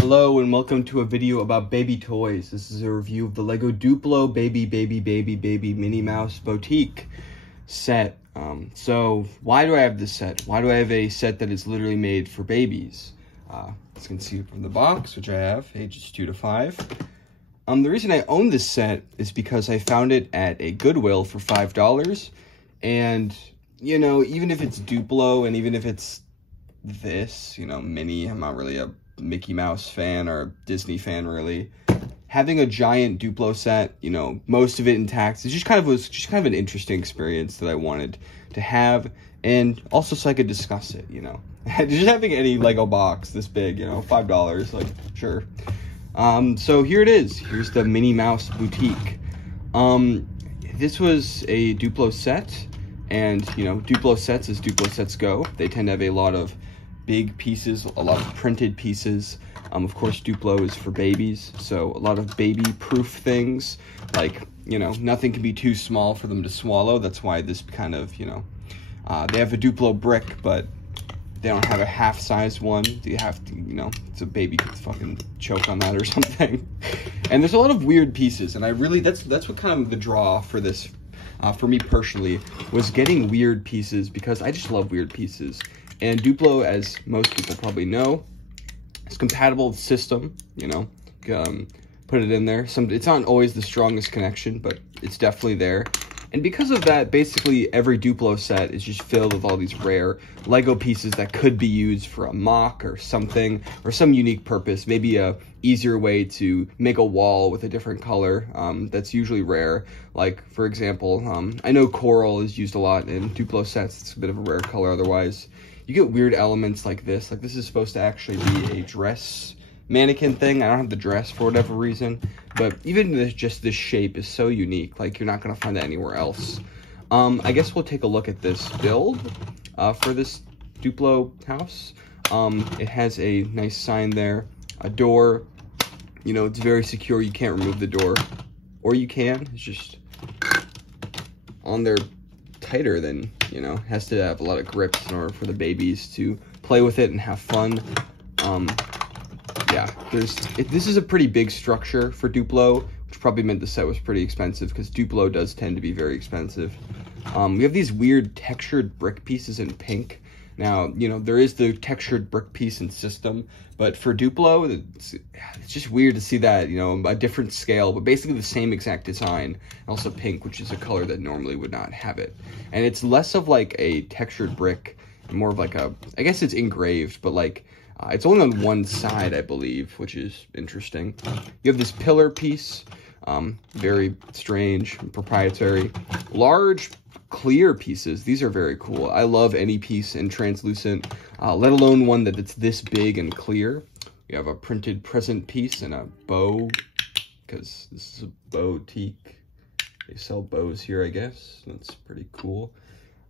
Hello and welcome to a video about baby toys. This is a review of the Lego Duplo Baby Minnie Mouse Boutique set. So why do I have this set? Why do I have a set that is literally made for babies? As you can see from the box, which I have, ages 2 to 5. The reason I own this set is because I found it at a Goodwill for $5. And, you know, even if it's Duplo and even if it's this, you know, Minnie, I'm not really a Mickey Mouse fan or Disney fan really. Having a giant Duplo set, you know, most of it intact, it was just kind of an interesting experience that I wanted to have, and also so I could discuss it, you know. Just having any Lego box this big, you know, $5, like, sure. So here it is. Here's the Minnie Mouse Boutique. This was a Duplo set, and, you know, Duplo sets as Duplo sets go. They tend to have a lot of big pieces, a lot of printed pieces. Of course, Duplo is for babies, so a lot of baby-proof things. Like, you know, nothing can be too small for them to swallow. That's why this kind of, you know, they have a Duplo brick, but they don't have a half-size one. You have to, you know, it's a baby could fucking choke on that or something. And there's a lot of weird pieces, and I really, that's what kind of the draw for this, for me personally, was getting weird pieces, because I just love weird pieces. And Duplo, as most people probably know, is compatible with system, you know, put it in there. It's not always the strongest connection, but it's definitely there. And because of that, basically every Duplo set is just filled with all these rare Lego pieces that could be used for a mock or something, or some unique purpose, maybe a easier way to make a wall with a different color that's usually rare. Like, for example, I know coral is used a lot in Duplo sets. It's a bit of a rare color otherwise. You get weird elements like this. Like, this is supposed to actually be a dress mannequin thing. I don't have the dress for whatever reason, but even just this shape is so unique. Like, you're not going to find that anywhere else. I guess we'll take a look at this build for this Duplo house. It has a nice sign there, a door. You know, it's very secure. You can't remove the door, or you can. It's just on there tighter than, you know, has to have a lot of grips in order for the babies to play with it and have fun. Yeah, this is a pretty big structure for Duplo, which probably meant the set was pretty expensive, because Duplo does tend to be very expensive. We have these weird textured brick pieces in pink. Now, you know, there is the textured brick piece in system, but for Duplo, it's just weird to see that, you know, a different scale, but basically the same exact design. Also pink, which is a color that normally would not have it. And it's less of like a textured brick, and more of like a, I guess it's engraved, but like, it's only on one side, I believe, which is interesting. You have this pillar piece, very strange, proprietary. Large, clear pieces. These are very cool. I love any piece in translucent, let alone one that it's this big and clear. You have a printed present piece and a bow, because this is a boutique. They sell bows here, I guess. That's pretty cool.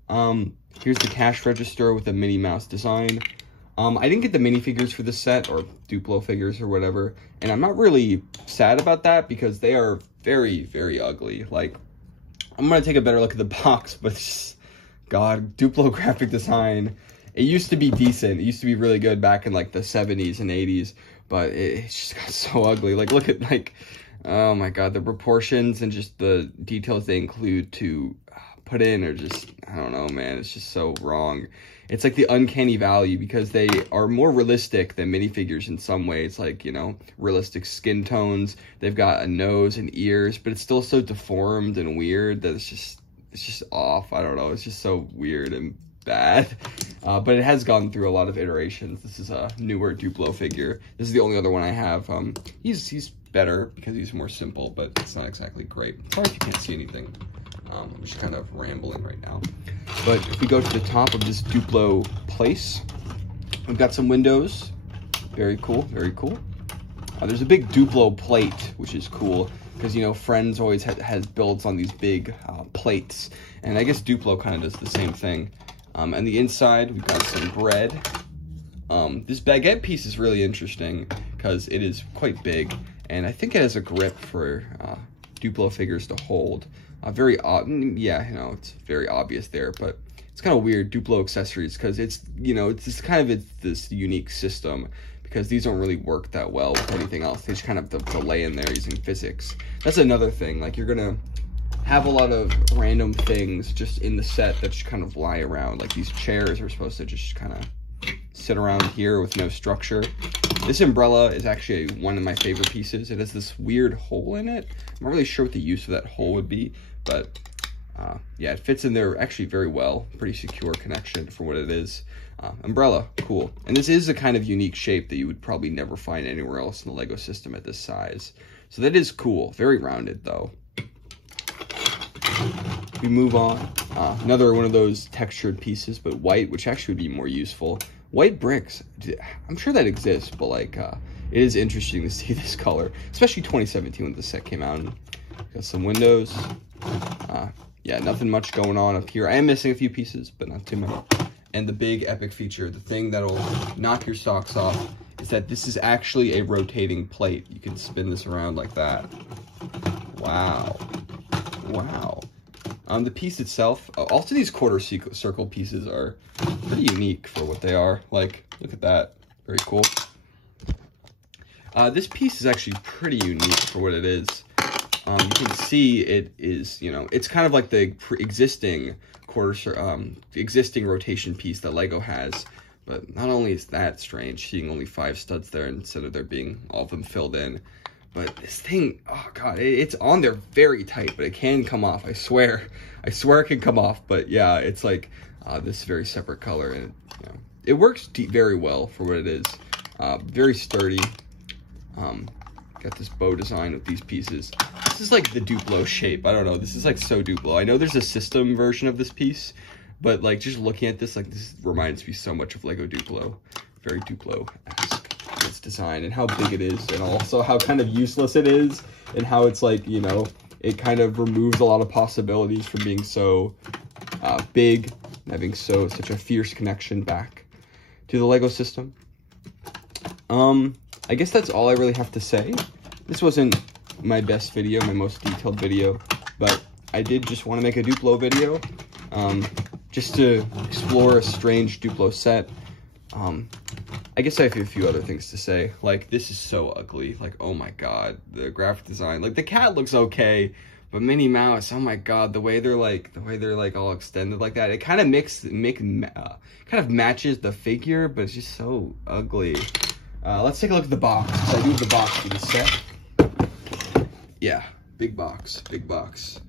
Here's the cash register with a Minnie Mouse design. I didn't get the minifigures for this set, or Duplo figures or whatever, and I'm not really sad about that, because they are very, very ugly. Like, I'm going to take a better look at the box, but God, Duplo graphic design, it used to be decent. It used to be really good back in like the 70s and 80s, but it just got so ugly. Like, look at, like, oh my God, the proportions and just the details they include to put in are just, I don't know, man, it's just so wrong. It's like the uncanny valley, because they are more realistic than minifigures in some ways, like, you know, realistic skin tones. They've got a nose and ears, but it's still so deformed and weird that it's just off. I don't know, it's just so weird and bad. But it has gone through a lot of iterations. This is a newer Duplo figure. This is the only other one I have. He's better because he's more simple, but it's not exactly great. Sorry if you can't see anything. I'm just kind of rambling right now. But if we go to the top of this Duplo place, we've got some windows. Very cool, very cool. There's a big Duplo plate, which is cool, because, you know, Friends always has builds on these big plates. And I guess Duplo kind of does the same thing. And the inside, we've got some bread. This baguette piece is really interesting, because it is quite big. And I think it has a grip for Duplo figures to hold. Very odd, yeah, you know, it's very obvious there, but it's kind of weird, Duplo accessories, because it's, you know, it's this kind of, it's this unique system, because these don't really work that well with anything else. They just kind of delay in there using physics. That's another thing. Like, you're gonna have a lot of random things just in the set that just kind of lie around. Like, these chairs are supposed to just kind of sit around here with no structure. This umbrella is actually one of my favorite pieces. It has this weird hole in it. I'm not really sure what the use of that hole would be, but yeah, it fits in there actually very well. Pretty secure connection for what it is. Umbrella, cool. And this is a kind of unique shape that you would probably never find anywhere else in the Lego system at this size. So that is cool. Very rounded though. We move on. Another one of those textured pieces, but white, which actually would be more useful. White bricks, I'm sure that exists, but like, it is interesting to see this color, especially 2017 when the set came out. And got some windows. Yeah, nothing much going on up here. I am missing a few pieces, but not too many. And the big epic feature, the thing that'll knock your socks off, is that this is actually a rotating plate. You can spin this around like that. Wow. Wow. The piece itself, also these quarter circle pieces are pretty unique for what they are. Like, look at that. Very cool. This piece is actually pretty unique for what it is. You can see it is, you know, it's kind of like the existing existing rotation piece that Lego has. But not only is that strange, seeing only 5 studs there instead of there being all of them filled in. But this thing, oh god, it's on there very tight, but it can come off. I swear it can come off. But yeah, it's like this very separate color, and you know, it works very well for what it is. Very sturdy. Got this bow design with these pieces. This is like the Duplo shape. I don't know. This is like so Duplo. I know there's a system version of this piece, but like just looking at this, like this reminds me so much of Lego Duplo. Very Duplo-esque. Its design and how big it is, and also how kind of useless it is, and how it's like, you know, it kind of removes a lot of possibilities from being so big and having such a fierce connection back to the Lego system. I guess that's all I really have to say. This wasn't my best video, my most detailed video, but I did just want to make a Duplo video, just to explore a strange Duplo set. I guess I have a few other things to say. Like, this is so ugly. Like, oh my god, the graphic design. Like, the cat looks okay, but Minnie Mouse, oh my god, the way they're like all extended like that. It kind of kind of matches the figure, but it's just so ugly. Let's take a look at the box. So I do have the box for this set. Yeah, big box, big box.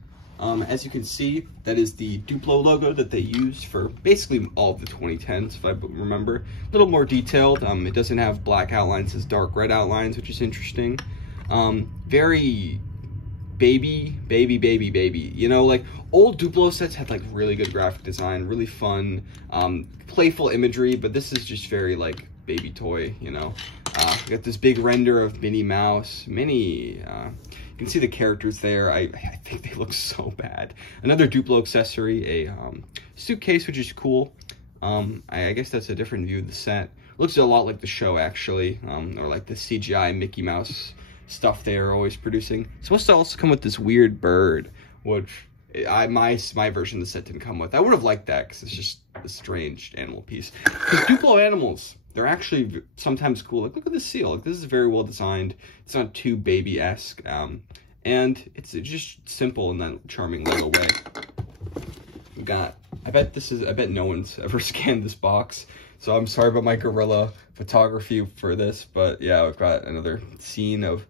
As you can see, that is the Duplo logo that they used for basically all of the 2010s, if I remember. A little more detailed. It doesn't have black outlines, it's dark red outlines, which is interesting. Very baby. You know, like, old Duplo sets had like really good graphic design, really fun, playful imagery, but this is just very like baby toy, you know. We got this big render of Minnie Mouse. Minnie, you can see the characters there. I think they look so bad. Another Duplo accessory, a suitcase, which is cool. I guess that's a different view of the set. Looks a lot like the show, actually, or like the CGI Mickey Mouse stuff they are always producing. It's supposed to also come with this weird bird, which my version of the set didn't come with. I would have liked that because it's just a strange animal piece. Because Duplo animals, they're actually sometimes cool. Like, look at this seal. Like, this is very well designed. It's not too baby-esque. And it's just simple in that charming Lego way. We got, I bet no one's ever scanned this box. So I'm sorry about my guerrilla photography for this. But yeah, we've got another scene of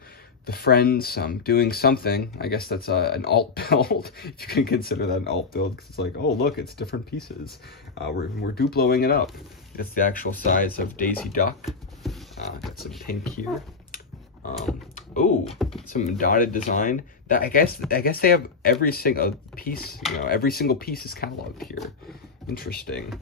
the friends doing something. I guess that's an alt build, if you can consider that an alt build, because it's like, oh look, it's different pieces. We're Duploing it up. It's the actual size of Daisy Duck. Got some pink here. Oh, some dotted design. That I guess they have every single piece. You know, every single piece is cataloged here. Interesting.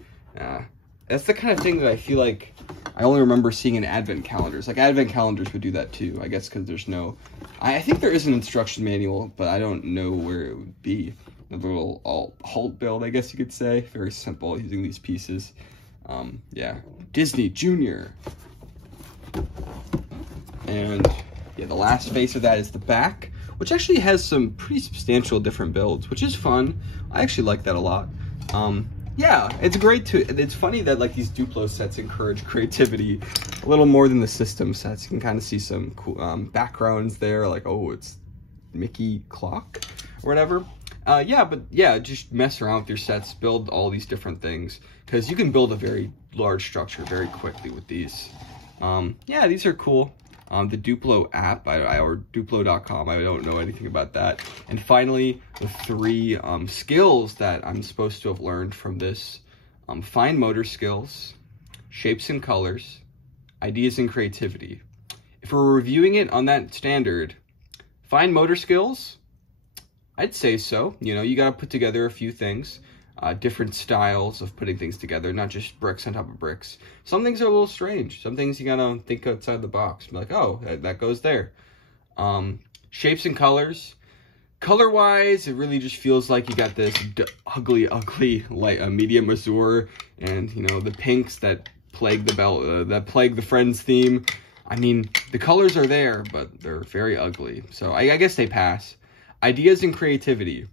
That's the kind of thing that I feel like I only remember seeing in advent calendars. Like, advent calendars would do that too, I guess, because there's no... I think there is an instruction manual, but I don't know where it would be. Another little alt build, I guess you could say. Very simple, using these pieces. Yeah, Disney Junior. And yeah, the last face of that is the back, which actually has some pretty substantial different builds, which is fun. I actually like that a lot. yeah, it's great to, it's funny that like these Duplo sets encourage creativity a little more than the system sets. You can kind of see some cool backgrounds there, like, oh, it's Mickey clock or whatever. Yeah, but yeah, just mess around with your sets, build all these different things, because you can build a very large structure very quickly with these. Yeah, these are cool. The Duplo app, or Duplo.com, I don't know anything about that. And finally, the 3 skills that I'm supposed to have learned from this. Fine motor skills, shapes and colors, ideas and creativity. If we're reviewing it on that standard, fine motor skills, I'd say so. You know, you got to put together a few things, different styles of putting things together, not just bricks on top of bricks. Some things are a little strange. Some things you got to think outside the box. Be like, oh, that goes there. Shapes and colors. Color-wise, it really just feels like you got this ugly, like medium azure, and you know the pinks that plague the Friends theme. I mean, the colors are there, but they're very ugly. So I guess they pass. Ideas and creativity.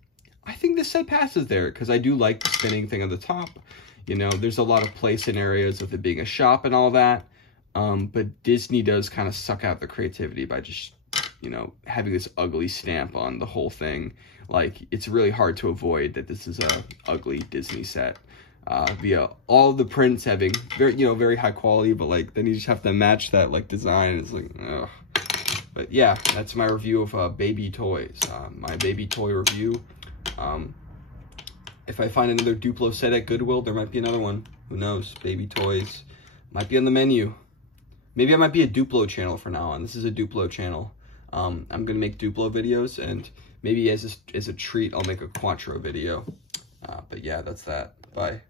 I think this set passes there because I do like the spinning thing on the top. You know, there's a lot of play scenarios with it being a shop and all that. But Disney does kind of suck out the creativity by just, you know, having this ugly stamp on the whole thing. Like, it's really hard to avoid that this is a ugly Disney set. Via all the prints having very high quality, but like then you just have to match that like design. It's like, ugh. But yeah, that's my review of baby toys. My baby toy review. If I find another Duplo set at Goodwill, there might be another one. Who knows? Baby toys might be on the menu. Maybe I might be a Duplo channel from now on. This is a Duplo channel. I'm gonna make Duplo videos, and maybe as a treat, I'll make a Quattro video. But yeah, that's that. Bye.